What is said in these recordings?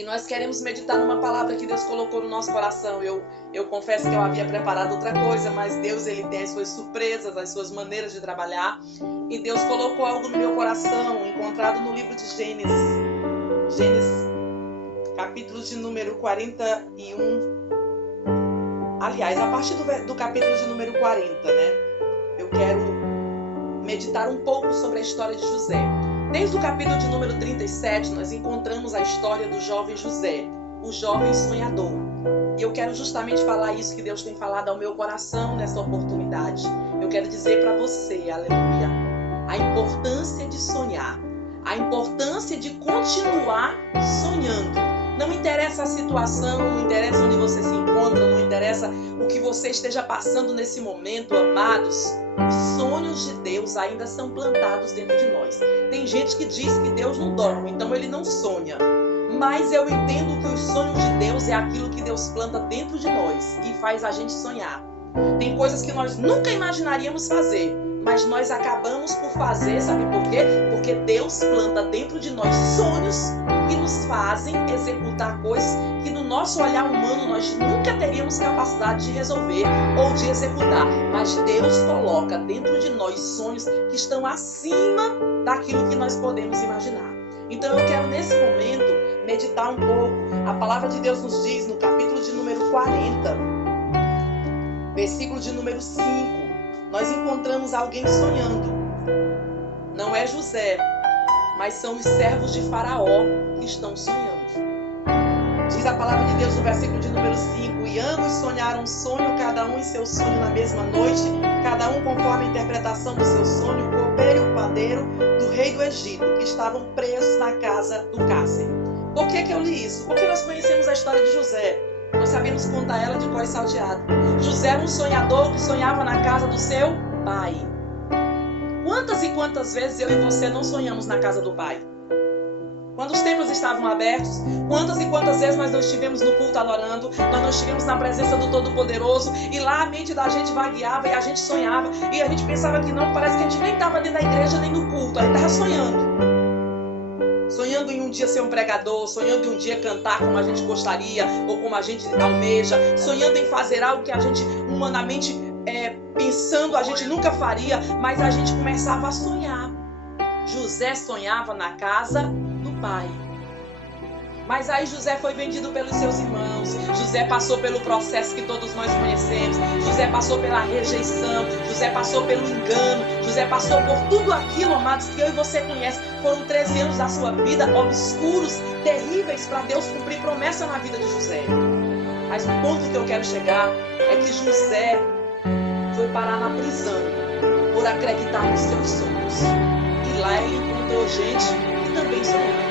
E nós queremos meditar numa palavra que Deus colocou no nosso coração. Eu confesso que eu havia preparado outra coisa, mas Deus, ele tem as suas surpresas, as suas maneiras de trabalhar. E Deus colocou algo no meu coração, encontrado no livro de Gênesis. Gênesis, capítulo de número 41. Aliás, a partir do capítulo de número 40, né? Eu quero meditar um pouco sobre a história de José. Desde o capítulo de número 37, nós encontramos a história do jovem José, o jovem sonhador. E eu quero justamente falar isso que Deus tem falado ao meu coração nessa oportunidade. Eu quero dizer para você, aleluia, a importância de sonhar, a importância de continuar sonhando. Não interessa a situação, não interessa onde você se encontra, não interessa o que você esteja passando nesse momento, amados. Os sonhos de Deus ainda são plantados dentro de nós. Tem gente que diz que Deus não dorme, então ele não sonha. Mas eu entendo que os sonhos de Deus é aquilo que Deus planta dentro de nós e faz a gente sonhar. Tem coisas que nós nunca imaginaríamos fazer, mas nós acabamos por fazer, sabe por quê? Porque Deus planta dentro de nós sonhos que nos fazem executar coisas que no nosso olhar humano nós nunca teríamos capacidade de resolver ou de executar. Mas Deus coloca dentro de nós sonhos que estão acima daquilo que nós podemos imaginar. Então eu quero nesse momento meditar um pouco. A palavra de Deus nos diz no capítulo de número 40, versículo de número 5, nós encontramos alguém sonhando. Não é José, mas são os servos de Faraó que estão sonhando. Diz a palavra de Deus no versículo de número 5: e ambos sonharam um sonho, cada um em seu sonho na mesma noite, cada um conforme a interpretação do seu sonho, o copeiro e o padeiro do rei do Egito, que estavam presos na casa do cárcere. Por que eu li isso? Porque nós conhecemos a história de José. Nós sabemos contar ela de cor salteado. José era um sonhador que sonhava na casa do seu pai. Quantas e quantas vezes eu e você não sonhamos na casa do pai? Quando os templos estavam abertos, quantas e quantas vezes nós não estivemos no culto adorando, nós não estivemos na presença do Todo-Poderoso, e lá a mente da gente vagueava e a gente sonhava, e a gente pensava que não, parece que a gente nem estava dentro da igreja nem no culto, a gente estava sonhando. Sonhando em um dia ser um pregador, sonhando em um dia cantar como a gente gostaria, ou como a gente almeja, sonhando em fazer algo que a gente humanamente, pensando, a gente nunca faria, mas a gente começava a sonhar. José sonhava na casa do pai. Mas aí José foi vendido pelos seus irmãos. José passou pelo processo que todos nós conhecemos. José passou pela rejeição. José passou pelo engano. José passou por tudo aquilo, amados, que eu e você conhecem. Foram 13 anos da sua vida obscuros, terríveis, para Deus cumprir promessa na vida de José. Mas o ponto que eu quero chegar é que José foi parar na prisão por acreditar nos seus sonhos. E lá ele encontrou gente que também sonhava.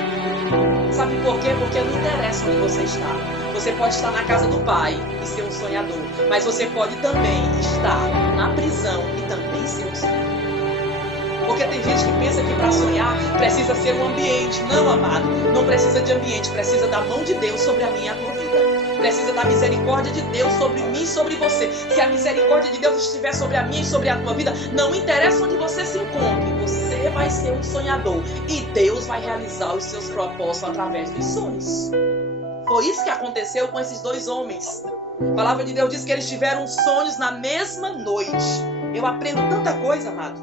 Sabe por quê? Porque não interessa onde você está. Você pode estar na casa do pai e ser um sonhador, mas você pode também estar na prisão e também ser um sonhador. Porque tem gente que pensa que para sonhar precisa ser um ambiente. Não, amado, não precisa de ambiente, precisa da mão de Deus sobre a minha e a tua vida. Precisa da misericórdia de Deus sobre mim e sobre você. Se a misericórdia de Deus estiver sobre a minha e sobre a tua vida, não interessa onde você se encontre, você vai ser um sonhador. E Deus vai realizar os seus propósitos através dos sonhos. Foi isso que aconteceu com esses dois homens. A palavra de Deus diz que eles tiveram sonhos na mesma noite. Eu aprendo tanta coisa, amado,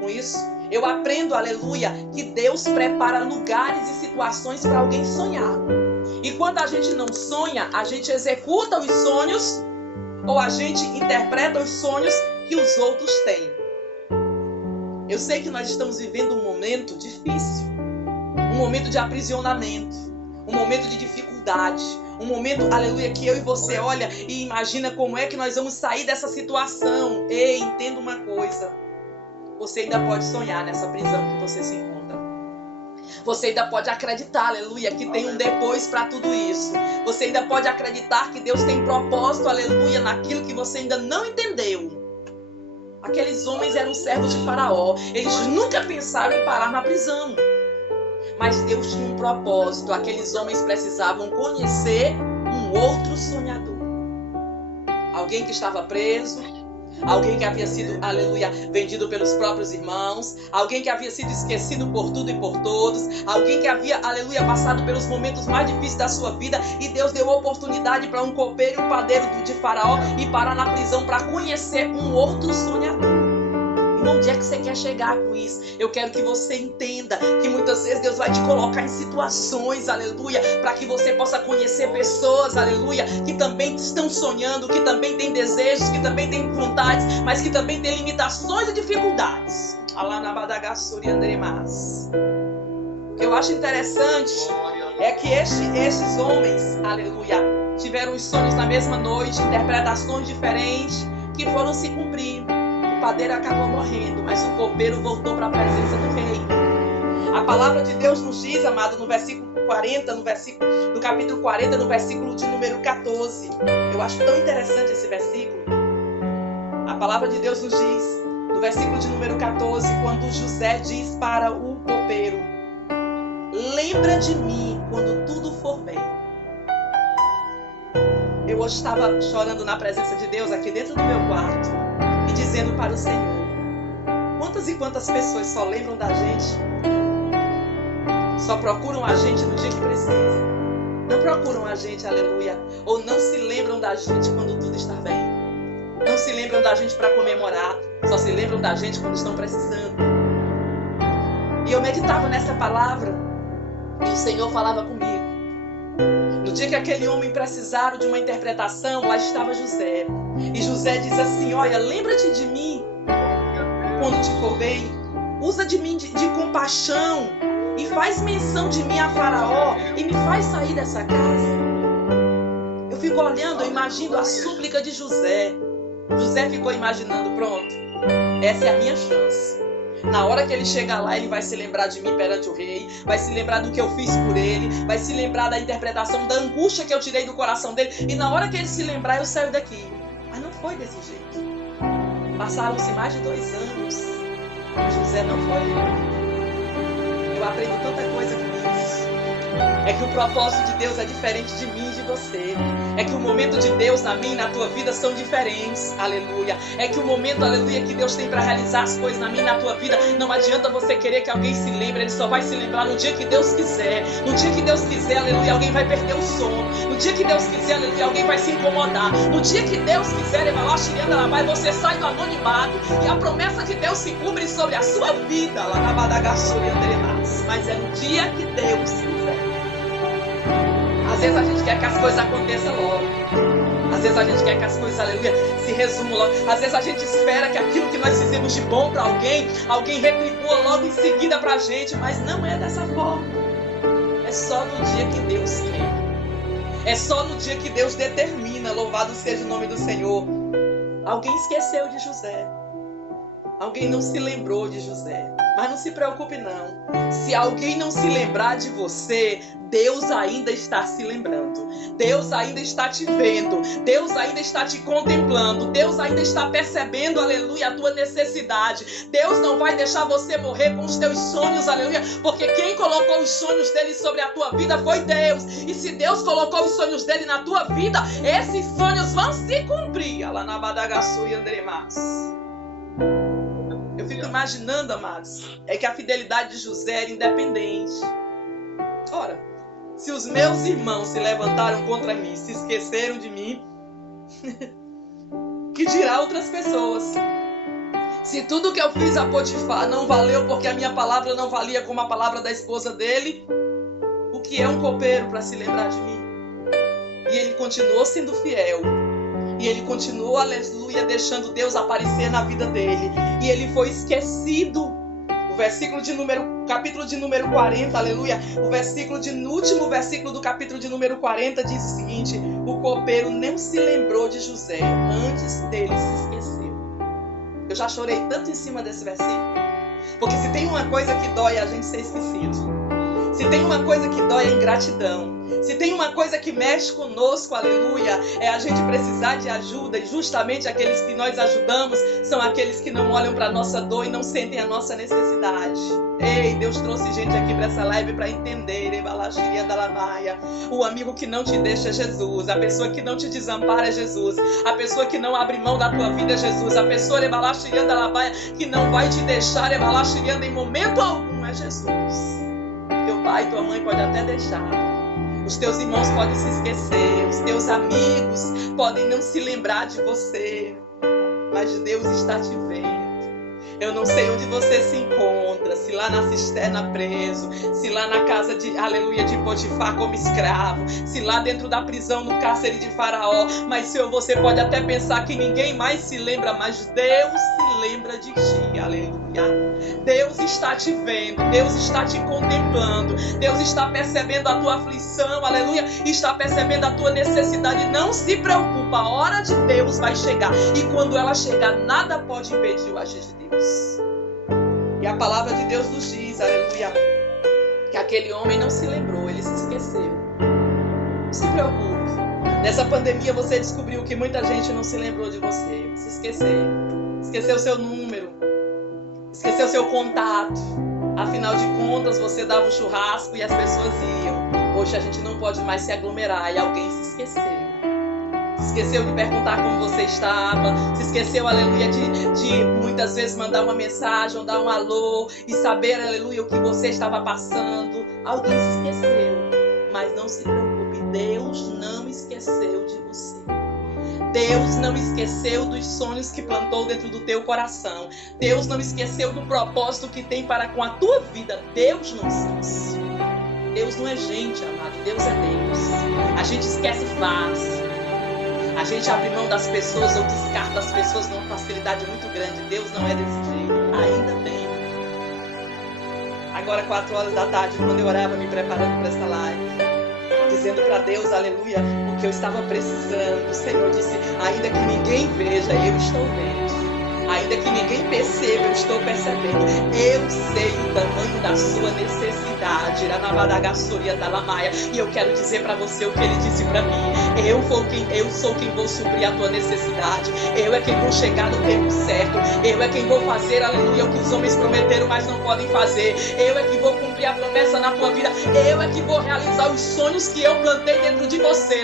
com isso. Eu aprendo, aleluia, que Deus prepara lugares e situações para alguém sonhar. E quando a gente não sonha, a gente executa os sonhos ou a gente interpreta os sonhos que os outros têm. Eu sei que nós estamos vivendo um momento difícil, um momento de aprisionamento, um momento de dificuldade, um momento, aleluia, que eu e você olha e imagina como é que nós vamos sair dessa situação. Ei, entenda uma coisa, você ainda pode sonhar nessa prisão que você se encontra. Você ainda pode acreditar, aleluia, que tem um depois para tudo isso. Você ainda pode acreditar que Deus tem propósito, aleluia, naquilo que você ainda não entendeu. Aqueles homens eram servos de Faraó. Eles nunca pensaram em parar na prisão. Mas Deus tinha um propósito. Aqueles homens precisavam conhecer um outro sonhador. Alguém que estava preso. Alguém que havia sido, aleluia, vendido pelos próprios irmãos. Alguém que havia sido esquecido por tudo e por todos. Alguém que havia, aleluia, passado pelos momentos mais difíceis da sua vida. E Deus deu oportunidade para um copeiro e um padeiro de Faraó ir parar na prisão para conhecer um outro sonhador. Onde é que você quer chegar com isso? Eu quero que você entenda que muitas vezes Deus vai te colocar em situações, aleluia, para que você possa conhecer pessoas, aleluia, que também estão sonhando, que também têm desejos, que também têm vontades, mas que também têm limitações e dificuldades. O que eu acho interessante é que estes homens, aleluia, tiveram os sonhos na mesma noite, interpretações diferentes que foram se cumprir. O padeiro acabou morrendo, mas o copeiro voltou para a presença do rei. A palavra de Deus nos diz, amado, no versículo 40, no capítulo 40, no versículo de número 14. Eu acho tão interessante esse versículo. A palavra de Deus nos diz, no versículo de número 14, quando José diz para o copeiro: lembra de mim quando tudo for bem. Eu hoje estava chorando na presença de Deus aqui dentro do meu quarto e dizendo para o Senhor: quantas e quantas pessoas só lembram da gente, só procuram a gente no dia que precisa, não procuram a gente, aleluia, ou não se lembram da gente quando tudo está bem, não se lembram da gente para comemorar, só se lembram da gente quando estão precisando. E eu meditava nessa palavra e o Senhor falava comigo. No dia que aquele homem precisaram de uma interpretação, lá estava José. E José diz assim: olha, lembra-te de mim quando te for bem. Usa de mim de compaixão e faz menção de mim a Faraó e me faz sair dessa casa. Eu fico olhando, eu imagino a súplica de José. José ficou imaginando: pronto, essa é a minha chance. Na hora que ele chegar lá, ele vai se lembrar de mim perante o rei, vai se lembrar do que eu fiz por ele, vai se lembrar da interpretação, da angústia que eu tirei do coração dele. E na hora que ele se lembrar, eu saio daqui. Mas não foi desse jeito. Passaram-se mais de 2 anos. José não foi. Eu aprendo tanta coisa com isso. É que o propósito de Deus é diferente de mim e de você. É que o momento de Deus na minha e na tua vida são diferentes. Aleluia. É que o momento, aleluia, que Deus tem para realizar as coisas na minha e na tua vida, não adianta você querer que alguém se lembre. Ele só vai se lembrar no dia que Deus quiser. No dia que Deus quiser, aleluia, alguém vai perder o sono. No dia que Deus quiser, aleluia, alguém vai se incomodar. No dia que Deus quiser, ele vai lá, você sai do anonimato e a promessa de Deus se cumpre sobre a sua vida. Lá na Badagassuri Andremas. Mas é no dia que Deus quiser. Às vezes a gente quer que as coisas aconteçam logo. Às vezes a gente quer que as coisas, aleluia, se resumam logo. Às vezes a gente espera que aquilo que nós fizemos de bom para alguém retribua logo em seguida para a gente. Mas não é dessa forma. É só no dia que Deus quer. É só no dia que Deus determina. Louvado seja o nome do Senhor. Alguém esqueceu de José. Alguém não se lembrou de José. Mas não se preocupe não. Se alguém não se lembrar de você, Deus ainda está se lembrando. Deus ainda está te vendo. Deus ainda está te contemplando. Deus ainda está percebendo, aleluia, a tua necessidade. Deus não vai deixar você morrer com os teus sonhos, aleluia. Porque quem colocou os sonhos dele sobre a tua vida foi Deus. E se Deus colocou os sonhos dele na tua vida, esses sonhos vão se cumprir. Lá na Badagassuri Andremas. Eu fico imaginando, amados, é que a fidelidade de José era independente. Ora, se os meus irmãos se levantaram contra mim, se esqueceram de mim, que dirá outras pessoas? Se tudo que eu fiz a Potifar não valeu porque a minha palavra não valia como a palavra da esposa dele, o que é um copeiro para se lembrar de mim? E ele continuou sendo fiel. E ele continuou, aleluia, deixando Deus aparecer na vida dele. E ele foi esquecido. O versículo de número, capítulo de número 40, aleluia. O último versículo do capítulo de número 40 diz o seguinte: o copeiro não se lembrou de José, antes dele se esqueceu. Eu já chorei tanto em cima desse versículo. Porque se tem uma coisa que dói, é a gente ser esquecido. Se tem uma coisa que dói, é ingratidão. Se tem uma coisa que mexe conosco, aleluia, é a gente precisar de ajuda. E justamente aqueles que nós ajudamos são aqueles que não olham para a nossa dor e não sentem a nossa necessidade. Ei, Deus trouxe gente aqui para essa live para entender. O amigo que não te deixa é Jesus. A pessoa que não te desampara é Jesus. A pessoa que não abre mão da tua vida é Jesus. A pessoa que não vai te deixar em momento algum é Jesus. Teu pai e tua mãe podem até deixar. Os teus irmãos podem se esquecer. Os teus amigos podem não se lembrar de você. Mas Deus está te vendo. Eu não sei onde você se encontra, se lá na cisterna preso, se lá na casa de Potifar como escravo, se lá dentro da prisão, no cárcere de Faraó. Mas Senhor, você pode até pensar que ninguém mais se lembra, mas Deus se lembra de ti, aleluia. Deus está te vendo, Deus está te contemplando, Deus está percebendo a tua aflição, aleluia, está percebendo a tua necessidade. Não se preocupa, a hora de Deus vai chegar, e quando ela chegar, nada pode impedir o agir de Deus. E a palavra de Deus nos diz, aleluia, que aquele homem não se lembrou, ele se esqueceu. Não se preocupe. Nessa pandemia você descobriu que muita gente não se lembrou de você. Se esqueceu. Esqueceu o seu número. Esqueceu o seu contato. Afinal de contas, você dava um churrasco e as pessoas iam. Hoje a gente não pode mais se aglomerar e alguém se esqueceu. Se esqueceu de perguntar como você estava, se esqueceu, aleluia, de muitas vezes mandar uma mensagem, ou dar um alô e saber, aleluia, o que você estava passando. Alguém se esqueceu, mas não se preocupe, Deus não esqueceu de você. Deus não esqueceu dos sonhos que plantou dentro do teu coração. Deus não esqueceu do propósito que tem para com a tua vida. Deus não esquece. Deus não é gente, amado, Deus é Deus. A gente esquece fácil. A gente abre mão das pessoas ou descarta as pessoas numa facilidade muito grande. Deus não é desse jeito. Ainda bem. Agora 4 horas da tarde, quando eu orava me preparando para esta live, dizendo para Deus, aleluia, o que eu estava precisando. O Senhor disse, ainda que ninguém veja, eu estou vendo. Ainda que ninguém perceba, eu estou percebendo. Eu sei o tamanho da sua necessidade. E eu quero dizer para você o que ele disse para mim. Eu sou quem vou suprir a tua necessidade. Eu é quem vou chegar no tempo certo. Eu é quem vou fazer, aleluia, o que os homens prometeram, mas não podem fazer. Eu é que vou cumprir a promessa na tua vida. Eu é que vou realizar os sonhos que eu plantei dentro de você.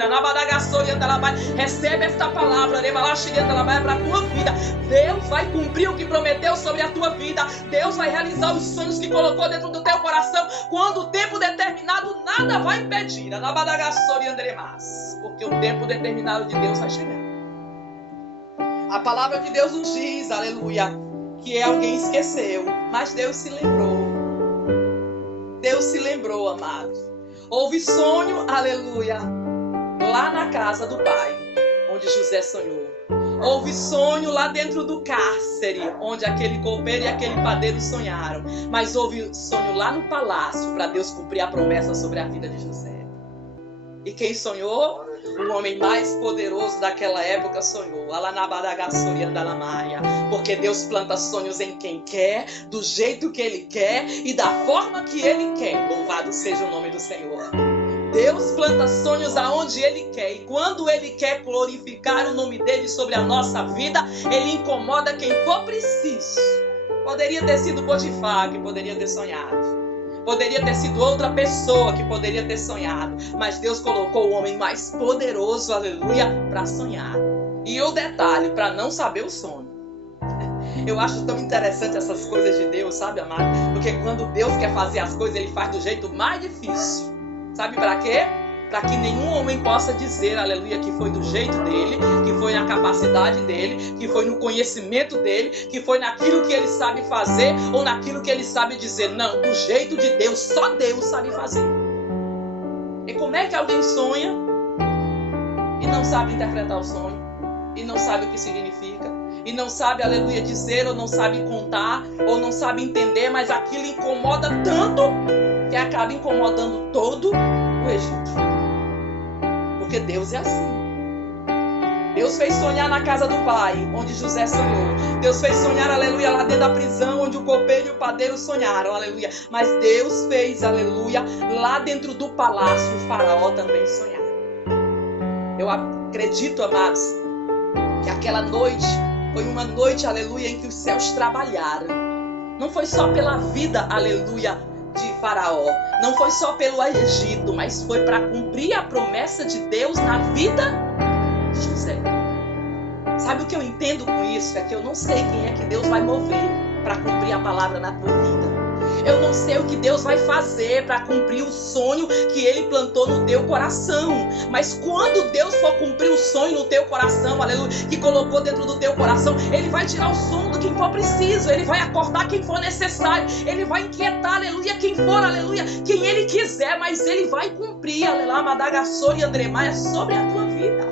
Recebe esta palavra para a tua vida. Deus vai cumprir o que prometeu sobre a tua vida. Deus vai realizar os sonhos que colocou dentro do teu coração. Quando o tempo determinado, nada vai impedir. Porque o tempo determinado de Deus vai chegar. A palavra de Deus nos diz, aleluia, que alguém esqueceu, mas Deus se lembrou. Deus se lembrou, amado. Houve sonho, aleluia, lá na casa do pai, onde José sonhou. Houve sonho lá dentro do cárcere, onde aquele copeiro e aquele padeiro sonharam. Mas houve sonho lá no palácio, para Deus cumprir a promessa sobre a vida de José. E quem sonhou? O homem mais poderoso daquela época sonhou. Porque Deus planta sonhos em quem quer, do jeito que Ele quer e da forma que Ele quer. Louvado seja o nome do Senhor. Deus planta sonhos aonde Ele quer. E quando Ele quer glorificar o nome dEle sobre a nossa vida, Ele incomoda quem for preciso. Poderia ter sido Potifar que poderia ter sonhado. Poderia ter sido outra pessoa que poderia ter sonhado. Mas Deus colocou o homem mais poderoso, aleluia, para sonhar. E o detalhe, para não saber o sonho. Eu acho tão interessante essas coisas de Deus, sabe, amado? Porque quando Deus quer fazer as coisas, Ele faz do jeito mais difícil. Sabe para quê? Para que nenhum homem possa dizer, aleluia, que foi do jeito dele, que foi na capacidade dele, que foi no conhecimento dele, que foi naquilo que ele sabe fazer ou naquilo que ele sabe dizer. Não, do jeito de Deus, só Deus sabe fazer. E como é que alguém sonha e não sabe interpretar o sonho? E não sabe o que significa? E não sabe, aleluia, dizer, ou não sabe contar, ou não sabe entender, mas aquilo incomoda tanto que acaba incomodando todo o Egito. Porque Deus é assim. Deus fez sonhar na casa do pai, onde José sonhou. Deus fez sonhar, aleluia, lá dentro da prisão, onde o copeiro e o padeiro sonharam, aleluia. Mas Deus fez, aleluia, lá dentro do palácio, o faraó também sonhar. Eu acredito, amados, que aquela noite foi uma noite, aleluia, em que os céus trabalharam. Não foi só pela vida, aleluia, de Faraó. Não foi só pelo Egito, mas foi para cumprir a promessa de Deus na vida de José. Sabe o que eu entendo com isso? É que eu não sei quem é que Deus vai mover para cumprir a palavra na tua vida. Eu não sei o que Deus vai fazer para cumprir o sonho que Ele plantou no teu coração. Mas quando Deus for cumprir o sonho no teu coração, aleluia, que colocou dentro do teu coração, Ele vai tirar o sono de quem for preciso. Ele vai acordar quem for necessário. Ele vai inquietar, aleluia, quem for, aleluia, quem Ele quiser. Mas Ele vai cumprir, aleluia, Madagassor e Andremaia sobre a tua vida.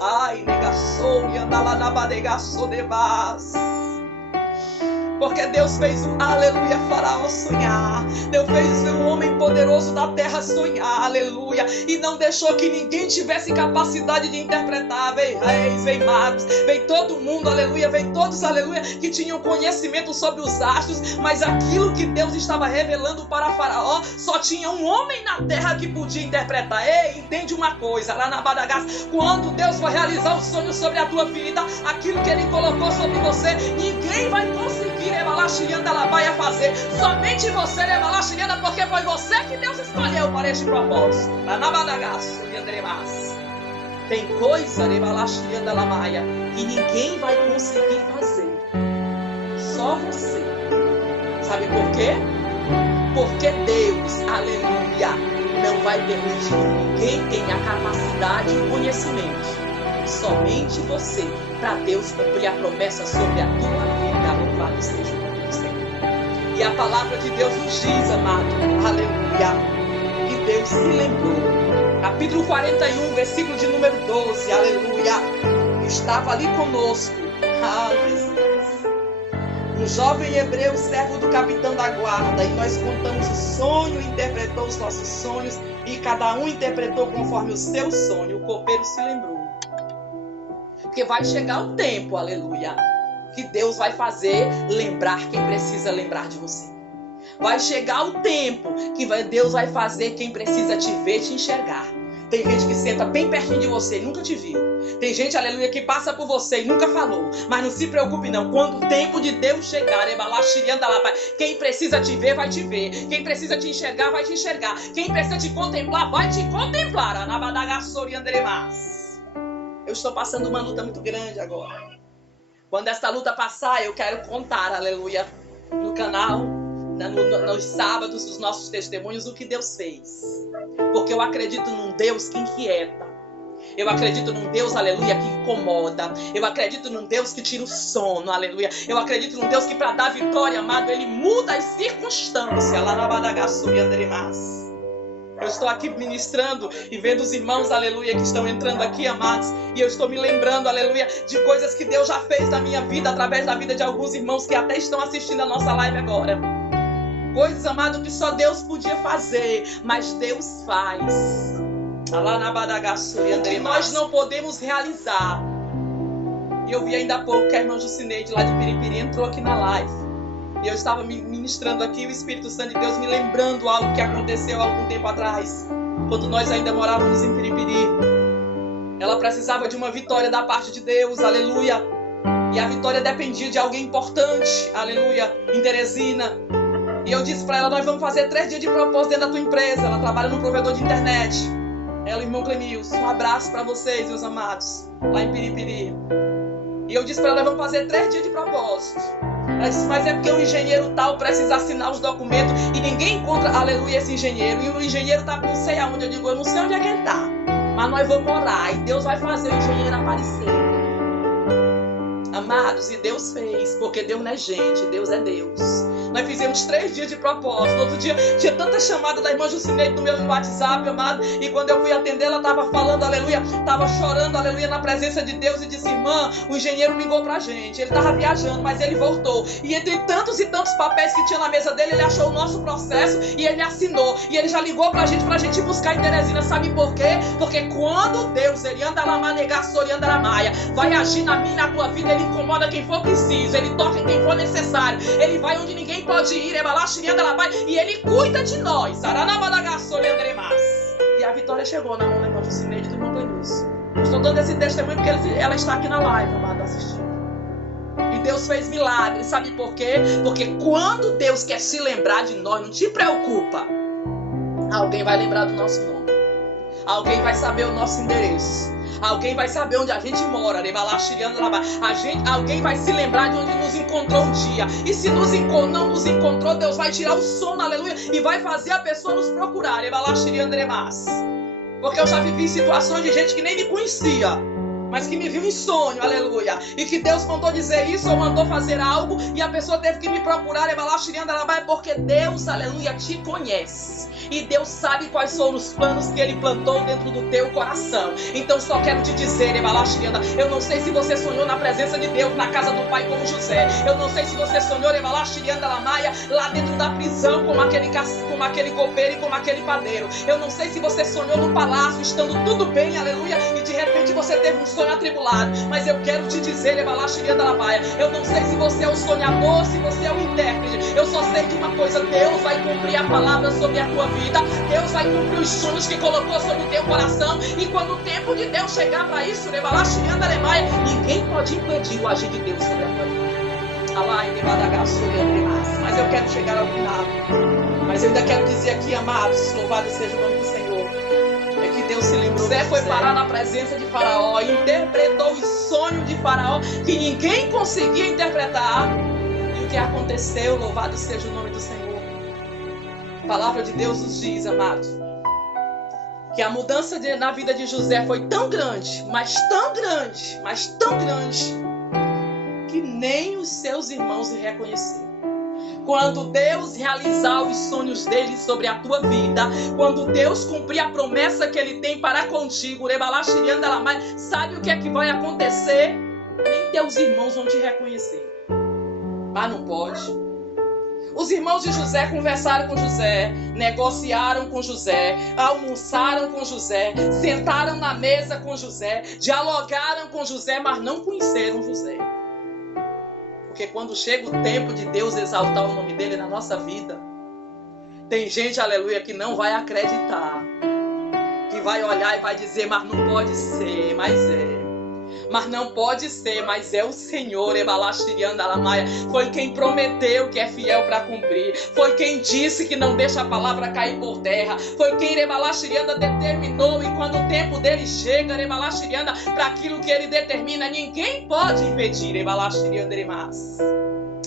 Ai, negação e andala na badegação de base. Porque Deus fez o aleluia Faraó sonhar. Deus fez o homem poderoso da terra sonhar, aleluia. E não deixou que ninguém tivesse capacidade de interpretar. Vem reis, vem magos, vem todo mundo, aleluia. Vem todos, aleluia, que tinham conhecimento sobre os astros. Mas aquilo que Deus estava revelando para Faraó, só tinha um homem na terra que podia interpretar. Ei, entende uma coisa, lá na Badagás, quando Deus for realizar o sonho sobre a tua vida, aquilo que Ele colocou sobre você, ninguém vai conseguir vai fazer. Somente você, porque foi você que Deus escolheu para este propósito. Tem coisa que ninguém vai conseguir fazer. Só você. Sabe por quê? Porque Deus, aleluia, não vai permitir que ninguém tenha capacidade e conhecimento. Somente você, para Deus cumprir a promessa sobre a tua vida. Louvado seja o nome do Senhor. E a palavra de Deus nos diz, amado, aleluia, que Deus se lembrou. Capítulo 41, versículo de número 12, aleluia, estava ali conosco, Jesus, um jovem hebreu, servo do capitão da guarda, e nós contamos o sonho, interpretou os nossos sonhos, e cada um interpretou conforme o seu sonho. O copeiro se lembrou. Porque vai chegar o tempo, aleluia, que Deus vai fazer lembrar quem precisa lembrar de você. Vai chegar o tempo que Deus vai fazer quem precisa te ver, te enxergar. Tem gente que senta bem pertinho de você e nunca te viu. Tem gente, aleluia, que passa por você e nunca falou. Mas não se preocupe não, quando o tempo de Deus chegar, quem precisa te ver, vai te ver. Quem precisa te enxergar, vai te enxergar. Quem precisa te contemplar, vai te contemplar. Eu estou passando uma luta muito grande agora. Quando esta luta passar, eu quero contar, aleluia, no canal, nos sábados, dos nossos testemunhos, o que Deus fez. Porque eu acredito num Deus que inquieta. Eu acredito num Deus, aleluia, que incomoda. Eu acredito num Deus que tira o sono, aleluia. Eu acredito num Deus que, para dar vitória, amado, Ele muda as circunstâncias. Lá na Badagaçu e Andremás. Eu estou aqui ministrando e vendo os irmãos, aleluia, que estão entrando aqui, amados. E eu estou me lembrando, aleluia, de coisas que Deus já fez na minha vida, através da vida de alguns irmãos que até estão assistindo a nossa live agora. Coisas, amado, que só Deus podia fazer, mas Deus faz. Lá na Badagaçu e André, nós não podemos realizar. E eu vi ainda há pouco que a irmã Jucineide, lá de Piripiri, entrou aqui na live. E eu estava ministrando aqui, o Espírito Santo de Deus me lembrando algo que aconteceu há algum tempo atrás, quando nós ainda morávamos em Piripiri. Ela precisava de uma vitória da parte de Deus, aleluia. E a vitória dependia de alguém importante, aleluia, em Teresina. E eu disse para ela, nós vamos fazer 3 dias de propósito dentro da tua empresa. Ela trabalha num provedor de internet. Ela, o irmão Clemilson, um abraço para vocês, meus amados, lá em Piripiri. E eu disse para ela, nós vamos fazer 3 dias de propósito. Ela disse, mas é porque o engenheiro tal precisa assinar os documentos e ninguém encontra, aleluia, esse engenheiro. E o engenheiro está não sei aonde. Eu digo, eu não sei onde é que ele está, mas nós vamos orar e Deus vai fazer o engenheiro aparecer. Amados, e Deus fez, porque Deus não é gente, Deus é Deus. Nós fizemos 3 dias de propósito. No outro dia, tinha tanta chamada da irmã Jucineide no meu WhatsApp, amado. E quando eu fui atender, ela estava falando, aleluia. Estava chorando, aleluia, na presença de Deus. E disse, irmã, o engenheiro ligou pra gente. Ele estava viajando, mas ele voltou. E entre tantos e tantos papéis que tinha na mesa dele, ele achou o nosso processo e ele assinou. E ele já ligou pra gente buscar em Teresina. Sabe por quê? Porque quando Deus, ele anda lá, manegassori, anda lá, maia, vai agir na minha e na tua vida, ele incomoda quem for preciso. Ele toca em quem for necessário. Ele vai onde ninguém pode ir, e ele cuida de nós. E a vitória chegou na mão da irmã Jucineide e do irmão Clenilson. Estou dando esse testemunho porque ela está aqui na live, amado, assistindo. E Deus fez milagre. Sabe por quê? Porque quando Deus quer se lembrar de nós, não te preocupa. Alguém vai lembrar do nosso nome. Alguém vai saber o nosso endereço. Alguém vai saber onde a gente mora. Alguém vai se lembrar de onde nos encontrou um dia. E se não nos encontrou, Deus vai tirar o sono, aleluia, e vai fazer a pessoa nos procurar. Porque eu já vivi situações de gente que nem me conhecia, mas que me viu em sonho, aleluia. E que Deus mandou dizer isso ou mandou fazer algo e a pessoa teve que me procurar, porque Deus, aleluia, te conhece. E Deus sabe quais são os planos que Ele plantou dentro do teu coração. Então só quero te dizer, eu não sei se você sonhou na presença de Deus, na casa do Pai como José. Eu não sei se você sonhou lá dentro da prisão como aquele copeiro e como aquele padeiro. Eu não sei se você sonhou no palácio, estando tudo bem, aleluia, e de repente você teve um sonho atribulado. Mas eu quero te dizer, eu não sei se você é o sonhador, se você é o intérprete. Eu só sei de uma coisa: Deus vai cumprir a palavra sobre a tua vida. Deus vai cumprir os sonhos que colocou sobre o teu coração. E quando o tempo de Deus chegar para isso, ninguém pode impedir o agir de Deus sobre a tua vida. Mas eu quero chegar ao final. Mas eu ainda quero dizer aqui, amados, louvado seja o nome do Senhor. É que Deus se lembrou. José foi parar na presença de Faraó, interpretou os sonhos de Faraó que ninguém conseguia interpretar. E o que aconteceu, louvado seja o nome do Senhor. A palavra de Deus nos diz, amados, que a mudança na vida de José foi tão grande, mas tão grande, mas tão grande, que nem os seus irmãos lhe reconheceram. Quando Deus realizar os sonhos dele sobre a tua vida, quando Deus cumprir a promessa que Ele tem para contigo, sabe o que é que vai acontecer? Nem teus irmãos vão te reconhecer. Mas não pode. Os irmãos de José conversaram com José, negociaram com José, almoçaram com José, sentaram na mesa com José, dialogaram com José, mas não conheceram José. Porque quando chega o tempo de Deus exaltar o nome dele na nossa vida, tem gente, aleluia, que não vai acreditar, que vai olhar e vai dizer, mas não pode ser, mas é. Mas não pode ser, mas é o Senhor. Foi quem prometeu que é fiel para cumprir. Foi quem disse que não deixa a palavra cair por terra. Foi quem determinou. E quando o tempo dele chega para aquilo que ele determina, ninguém pode impedir.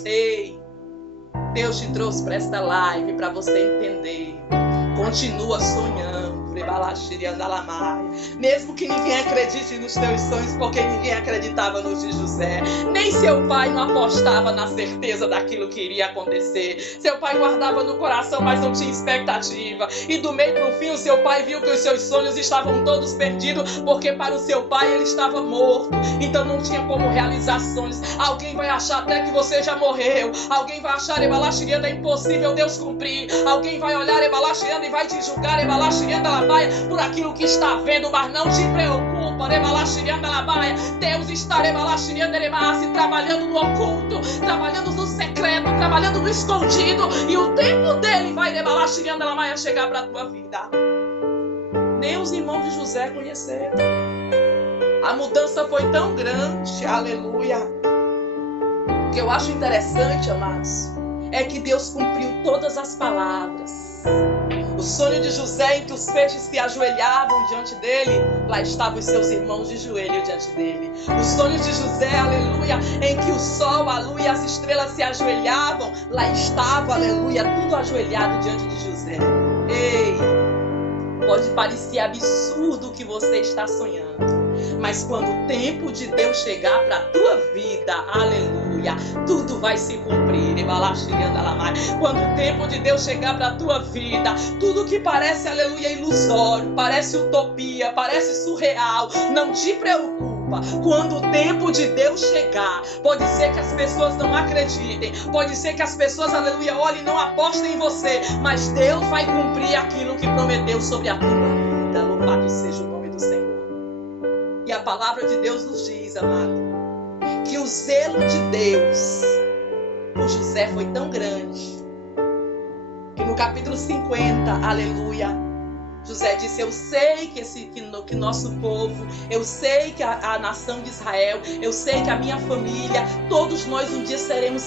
Ei, Deus te trouxe para esta live para você entender. Continua sonhando. Mesmo que ninguém acredite nos teus sonhos, porque ninguém acreditava nos de José. Nem seu pai não apostava na certeza daquilo que iria acontecer. Seu pai guardava no coração, mas não tinha expectativa. E do meio para o fim, o seu pai viu que os seus sonhos estavam todos perdidos, porque para o seu pai ele estava morto. Então não tinha como realizar sonhos. Alguém vai achar até que você já morreu. Alguém vai achar é impossível Deus cumprir. Alguém vai olhar e vai te julgar por aquilo que está vendo, mas não te preocupa. Deus está trabalhando no oculto, trabalhando no secreto, trabalhando no escondido, e o tempo dele vai chegar para a tua vida. Nem os irmãos de José conheceram. A mudança foi tão grande, aleluia. O que eu acho interessante, amados, é que Deus cumpriu todas as palavras. O sonho de José em que os peixes se ajoelhavam diante dele, lá estavam os seus irmãos de joelho diante dele. O sonho de José, aleluia, em que o sol, a lua e as estrelas se ajoelhavam, lá estava, aleluia, tudo ajoelhado diante de José. Ei, pode parecer absurdo o que você está sonhando, Mas quando o tempo de Deus chegar para a tua vida, aleluia, tudo vai se cumprir. Quando o tempo de Deus chegar para a tua vida, tudo que parece, aleluia, ilusório, parece utopia, parece surreal, não te preocupa. Quando o tempo de Deus chegar, pode ser que as pessoas não acreditem, pode ser que as pessoas, aleluia, olhem e não apostem em você, mas Deus vai cumprir aquilo que prometeu sobre a tua vida. Louvado seja o nome do Senhor. E a palavra de Deus nos diz, amado, que o zelo de Deus por José foi tão grande, que no capítulo 50, aleluia, José disse: eu sei que nosso povo, eu sei que a nação de Israel, eu sei que a minha família, todos nós um dia sairemos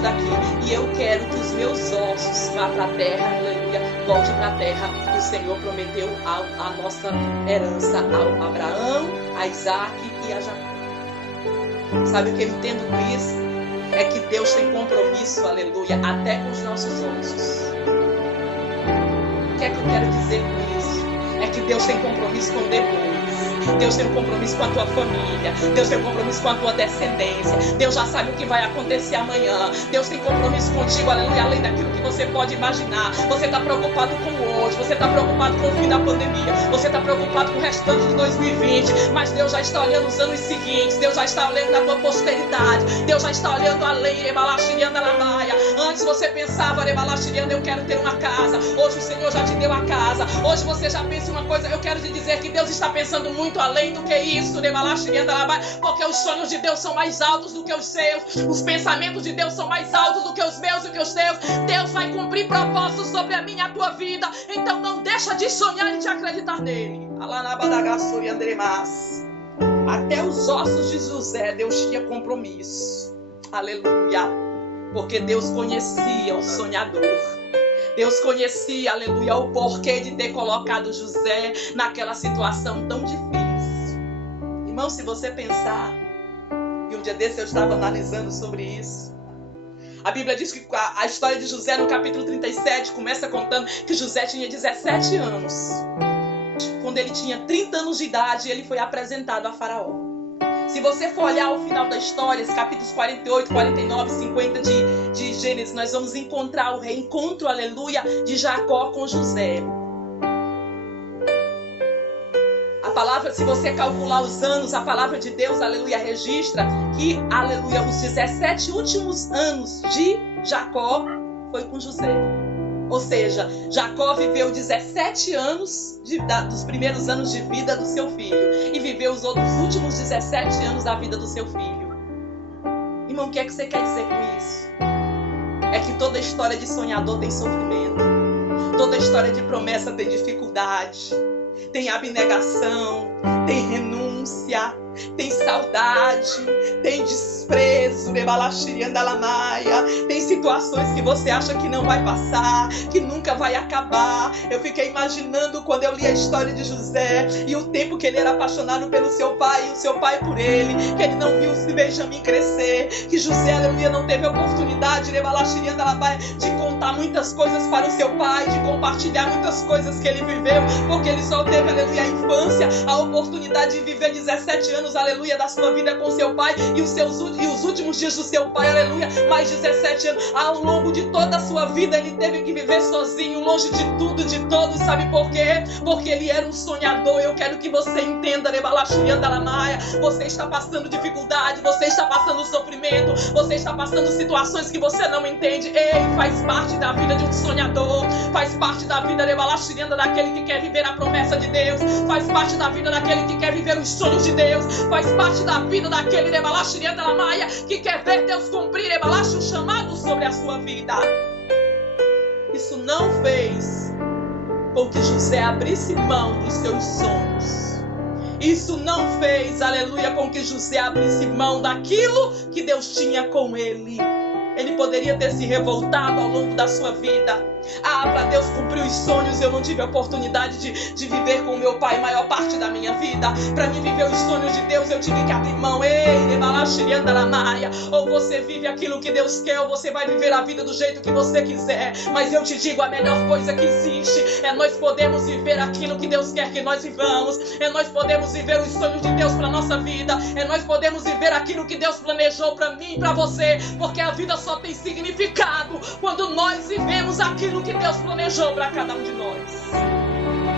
daqui. E eu quero que os meus ossos vá para a terra, aleluia, volte para a terra que o Senhor prometeu a nossa herança, a Abraão, a Isaac e a Jacó. Sabe o que eu entendo com isso? É que Deus tem compromisso, aleluia, até com os nossos ossos. O que é que eu quero dizer com isso? É que Deus tem compromisso com depois. Deus tem um compromisso com a tua família. Deus tem um compromisso com a tua descendência. Deus já sabe o que vai acontecer amanhã. Deus tem compromisso contigo, aleluia, além daquilo que você pode imaginar. Você está preocupado com o hoje. Você está preocupado com o fim da pandemia. Você está preocupado com o restante de 2020. Mas Deus já está olhando os anos seguintes. Deus já está olhando na tua posteridade. Deus já está olhando além. Antes você pensava, eu quero ter uma casa. Hoje o Senhor já te deu a casa. Hoje você já pensa uma coisa. Eu quero te dizer que Deus está pensando muito além do que isso, porque os sonhos de Deus são mais altos do que os seus, os pensamentos de Deus são mais altos do que os meus e que os teus. Deus vai cumprir propósitos sobre a minha e a tua vida, então não deixa de sonhar e de acreditar nele. Até os ossos de José Deus tinha compromisso, aleluia, porque Deus conhecia o sonhador. Deus conhecia, aleluia, o porquê de ter colocado José naquela situação tão difícil. Irmão, se você pensar, e um dia desse eu estava analisando sobre isso, a Bíblia diz que a história de José no capítulo 37 começa contando que José tinha 17 anos. Quando ele tinha 30 anos de idade, ele foi apresentado a Faraó. Se você for olhar o final da história, os capítulos 48, 49, 50 de Gênesis, nós vamos encontrar o reencontro, aleluia, de Jacó com José. A palavra, se você calcular os anos, a palavra de Deus, aleluia, registra que, aleluia, os 17 últimos anos de Jacó foi com José. Ou seja, Jacó viveu 17 anos dos primeiros anos de vida do seu filho e viveu os outros últimos 17 anos da vida do seu filho. Irmão, o que é que você quer dizer com isso? É que toda história de sonhador tem sofrimento. Toda história de promessa tem dificuldade. Tem abnegação, tem renúncia, tem saudade, tem desprezo, tem situações que você acha que não vai passar, que nunca vai acabar. Eu fiquei imaginando quando eu li a história de José e o tempo que ele era apaixonado pelo seu pai e o seu pai por ele, que ele não viu esse Benjamim crescer, que José, aleluia, não teve a oportunidade de contar muitas coisas para o seu pai, de compartilhar muitas coisas que ele viveu, porque ele só teve, aleluia, a infância, a oportunidade de viver 17 anos, aleluia, da sua vida com seu pai e os últimos dias do seu pai, aleluia, mais 17 anos. Ao longo de toda a sua vida ele teve que viver sozinho, longe de tudo, de todos. Sabe por quê? Porque ele era um sonhador. Eu quero que você entenda, você está passando dificuldade, você está passando sofrimento, você está passando situações que você não entende. Ei, faz parte da vida de um sonhador, faz parte da vida daquele que quer viver a promessa de Deus, faz parte da vida daquele que quer viver os sonhos de Deus, faz parte da vida daquele que quer ver Deus cumprir o chamado sobre a sua vida. Isso não fez com que José abrisse mão dos seus sonhos. Isso não fez, aleluia, com que José abrisse mão daquilo que Deus tinha com ele. ele poderia ter se revoltado ao longo da sua vida. Para Deus cumprir os sonhos, eu não tive a oportunidade de viver com o meu pai a maior parte da minha vida. Para mim viver os sonhos de Deus, eu tive que abrir mão. Ou você vive aquilo que Deus quer, ou você vai viver a vida do jeito que você quiser. Mas eu te digo, a melhor coisa que existe é nós podermos viver aquilo que Deus quer que nós vivamos. É nós podemos viver os sonhos de Deus para nossa vida. É nós podemos viver aquilo que Deus planejou para mim e para você. Porque a vida só tem significado quando nós vivemos aquilo que Deus planejou para cada um de nós.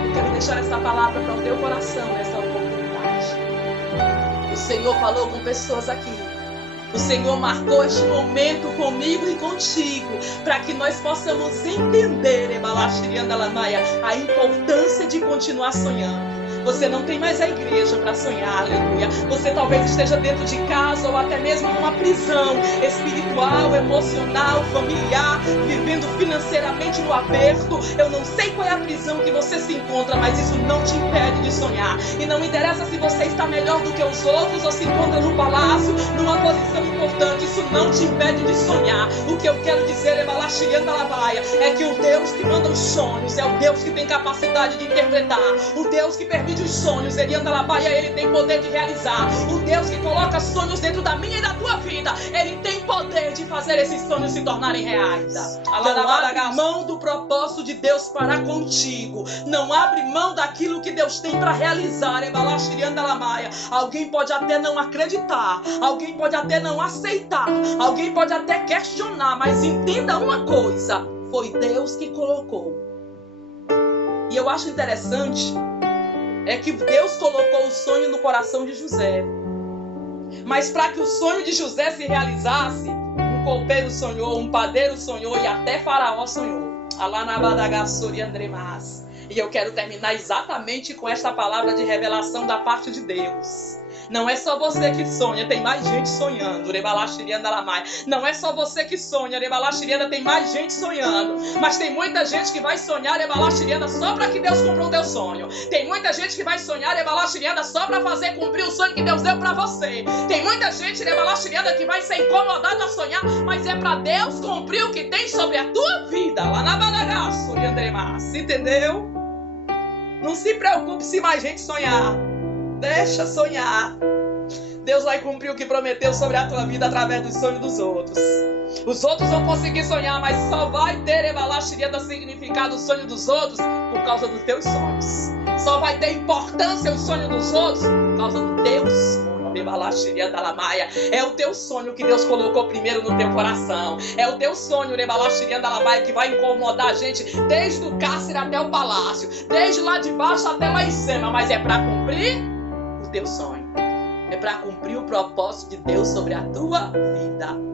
Eu quero deixar essa palavra para o teu coração nessa oportunidade. O Senhor falou com pessoas aqui. O Senhor marcou este momento comigo e contigo para que nós possamos entender a importância de continuar sonhando. Você não tem mais a igreja para sonhar, aleluia. Você talvez esteja dentro de casa ou até mesmo numa prisão espiritual, emocional, familiar, vivendo financeiramente no aperto. Eu não sei qual é a prisão que você se encontra, mas isso não te impede de sonhar. E não interessa se você está melhor do que os outros ou se encontra no palácio, numa posição importante, isso não te impede de sonhar. O que eu quero dizer é que o Deus que manda os sonhos é o Deus que tem capacidade de interpretar. O Deus que permite os sonhos, ele tem poder de realizar. O Deus que coloca sonhos dentro da minha e da tua vida, ele tem poder de fazer esses sonhos se tornarem reais. Não abre mão do propósito de Deus para contigo. Não abre mão daquilo que Deus tem para realizar. Alguém pode até não acreditar, alguém pode até não aceitar, alguém pode até questionar, mas entenda uma coisa: foi Deus que colocou. E eu acho interessante é que Deus colocou o sonho no coração de José. Mas para que o sonho de José se realizasse, um copeiro sonhou, um padeiro sonhou e até Faraó sonhou. E eu quero terminar exatamente com esta palavra de revelação da parte de Deus. Não é só você que sonha, tem mais gente sonhando. Não é só você que sonha, tem mais gente sonhando. Mas tem muita gente que vai sonhar só para que Deus cumpra o teu sonho. Tem muita gente que vai sonhar só para fazer cumprir o sonho que Deus deu para você. Tem muita gente que vai ser incomodada a sonhar, mas é para Deus cumprir o que tem sobre a tua vida. Lá na Badagaço, entendeu? Não se preocupe se mais gente sonhar. Deixa sonhar. Deus vai cumprir o que prometeu sobre a tua vida através dos sonhos dos outros. Os outros vão conseguir sonhar, mas só vai ter significado o sonho dos outros por causa dos teus sonhos. Só vai ter importância o sonho dos outros por causa do teu sonho. É o teu sonho que Deus colocou primeiro no teu coração. É o teu sonho que vai incomodar a gente desde o cárcere até o palácio, desde lá de baixo até lá em cima. Mas é para cumprir o teu sonho. É para cumprir o propósito de Deus sobre a tua vida.